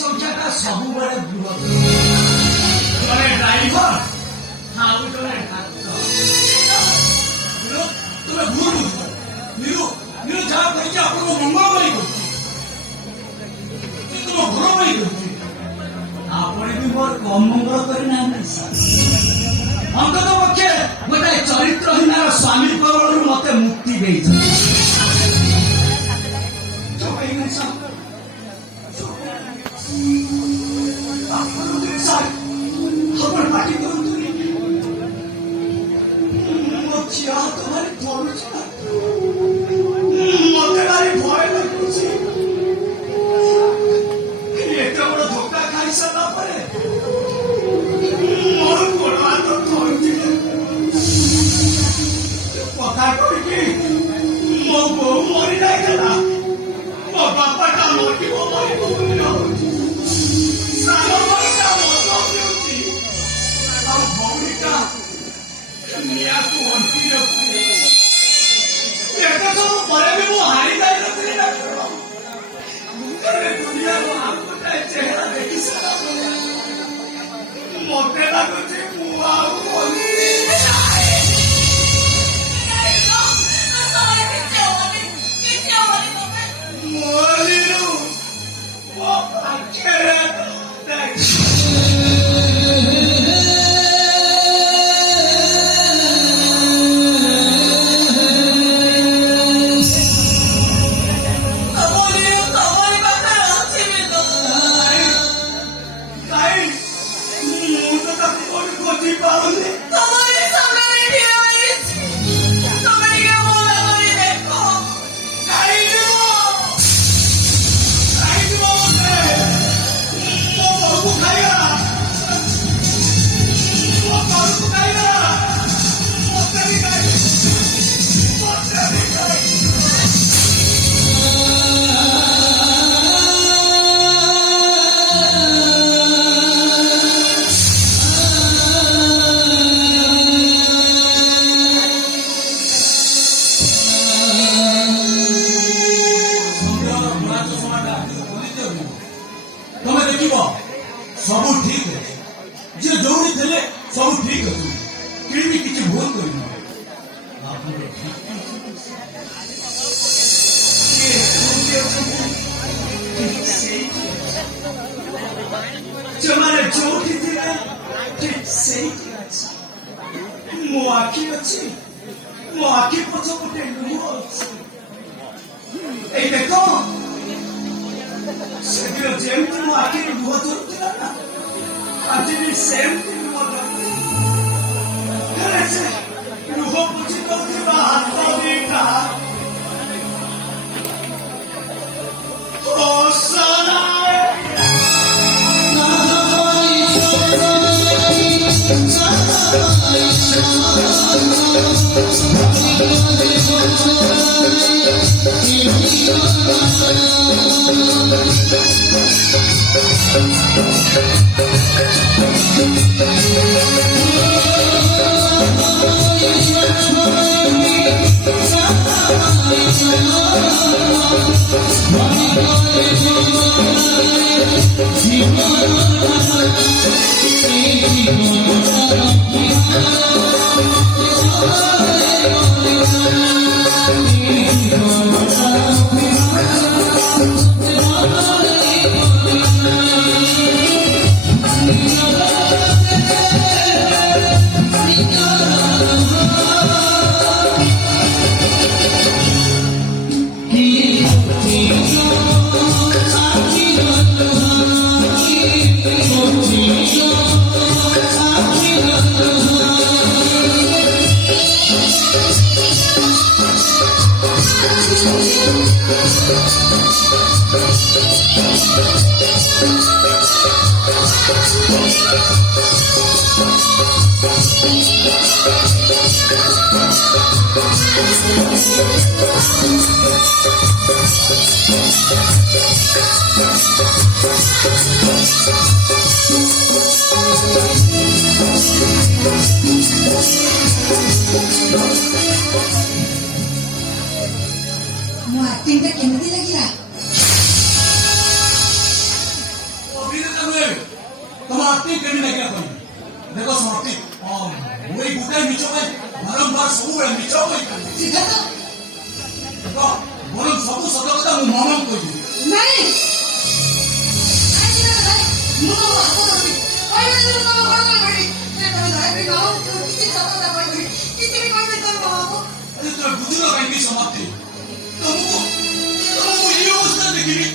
ସଂଖ୍ୟାଟା ସବୁବେଳେ ବୃହତ୍। ଜଣେ ଡ୍ରାଇଭର ଆଉ ଜଣେ ଡାକ୍ତର। ତୁମେ ଭୁଲ ବୁଝୁଛ। ନିରୁ ଯାହା କହିକି ଆପଣଙ୍କୁ ମଙ୍ଗଳମୟୀ କରୁଛି, ସେ ତୁମ ଘରମୟୀ କରୁଛି। ଆପଣ ବି ମୋର କମ୍ ମଙ୍ଗଳ କରିନାହାନ୍ତି ସାର୍। ଅନ୍ତତ ପକ୍ଷେ ଗୋଟାଏ ଚରିତ୍ରହୀନାର ସ୍ୱାମୀ କବଳରୁ ମତେ ମୁକ୍ତି ଦେଇଛନ୍ତି। ଆପଣ ପାଟି କରନ୍ତୁନି। ମୋ ଝିଅ ହାତ ଭାରି ଥରୁଛି, ମତେ ଭାରି ଭୟ ଲାଗୁଛି। ଏତେ ବଡ ଧୋକା ଖାଇସାରିଲା ପରେ ମୋର ଗୋଡ ହାତ ଥରୁଛି। କଥା କହିକି ମୋ ବୋଉ ମରି ଯାଇଥିଲା, ମୋ ବାପାଟା ମରିବ ମରିବ ବୋଲି ହଉଛି। ସାନ ଭାଇଟା ମଦ ପିଉଛି, ଆଉ ଭଉଣୀଟା ନିଆଁକୁ ଅଣ୍ଟି ରଖୁଛି। ଏତେ ସବୁ ପରେ ବି ମୁଁ ହାରି ଯାଇନଥିଲି ଡାକ୍ତର। ଦୁନିଆର ଆଉ ଗୋଟାଏ ଚେହେରା ଦେଖି ସାରା ମତେ ଲାଗୁଛି ମୁଁ ଆଉ ମରିରୁ ମୋ ପାଖରେ ସବୁ ଠିକ ଅଛି। ଯିଏ ଯୋଉଠି ଥିଲେ ସବୁ ଠିକ ଅଛି। କେହି ବି କିଛି ଭୁଲ କରିନ। ସେମାନେ ଯୋଉଠି ଥିଲେ ଠିକ ସେଇଠି ଅଛି। ମୋ ଆଖି ଅଛି, ମୋ ଆଖି ପଛ ଗୋଟେ ଲୁହ ଅଛି। ଏଇ ଦେଖ, ସେଦିନ ଯେମିତି ମୋ ଆଖିରେ ଲୁହ ଝରୁଥିଲା ନା, ଆଜି ବି ସେମିତି ଲୁହ ଝରୁଛି। ଲୁହ ବୁଝି ଦଉଥିବା ହାତ ଦିଟା समाप्ति केमी नहीं क्या कोई देखो समाप्ति वही गुटे मिचो भाई बारंबार सब वे मिचो भाई ठीक है तो बोलो सब सत कथा मु मामा को नहीं मुझे बात करती पहले दिन तो बात करी मैं तो घर पे गाऊं किसी सपना का कोई किसी भी कोई तो बाबू अरे तो बुझलो काई समाप्ति तुमको ये अवस्था देखिए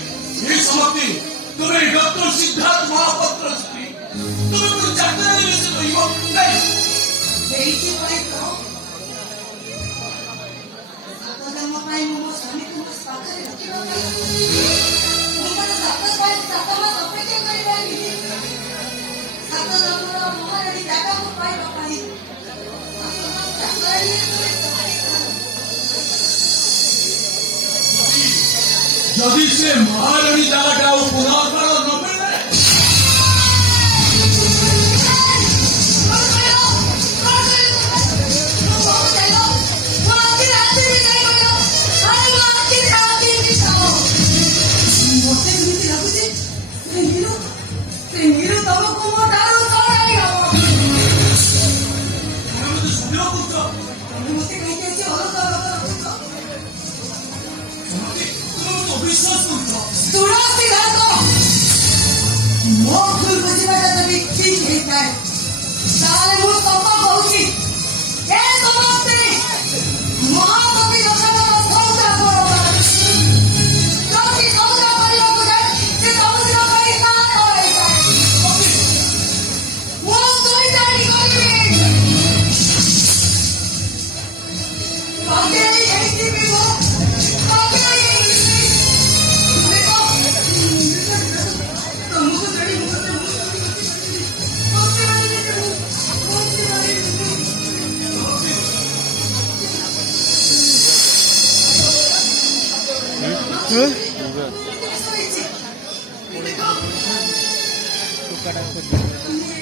ये समाप्ति तुम्हें डॉक्टर सिद्धार्थ महापात्र तुम्हें कुछ जानते नहीं वैसे तो युवा नहीं देखिए भाई तो सातो जन्म पाई मुझे स्वामी को साकर रखी हो गई मुझे सातो भाई सातो में अपेक्षा करी बाई सातो जन्म महारानी जागा को पाई बाई सातो में यदि से महारानी जागा पुनः करो न मिले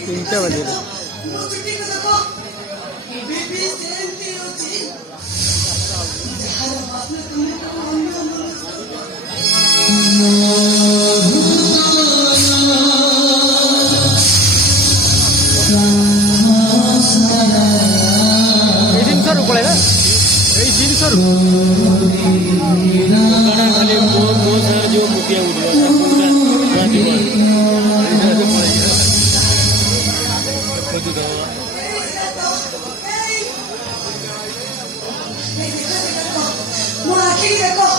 তিনটা বাজে এই ଜିନିଷରୁ ପଳେଇବା ଏଇ ଜିନିଷରୁ ଖାଲି ମୋ ସାଙ୍ଗରେ ଯୋଉ ମୁଖିଆ देखो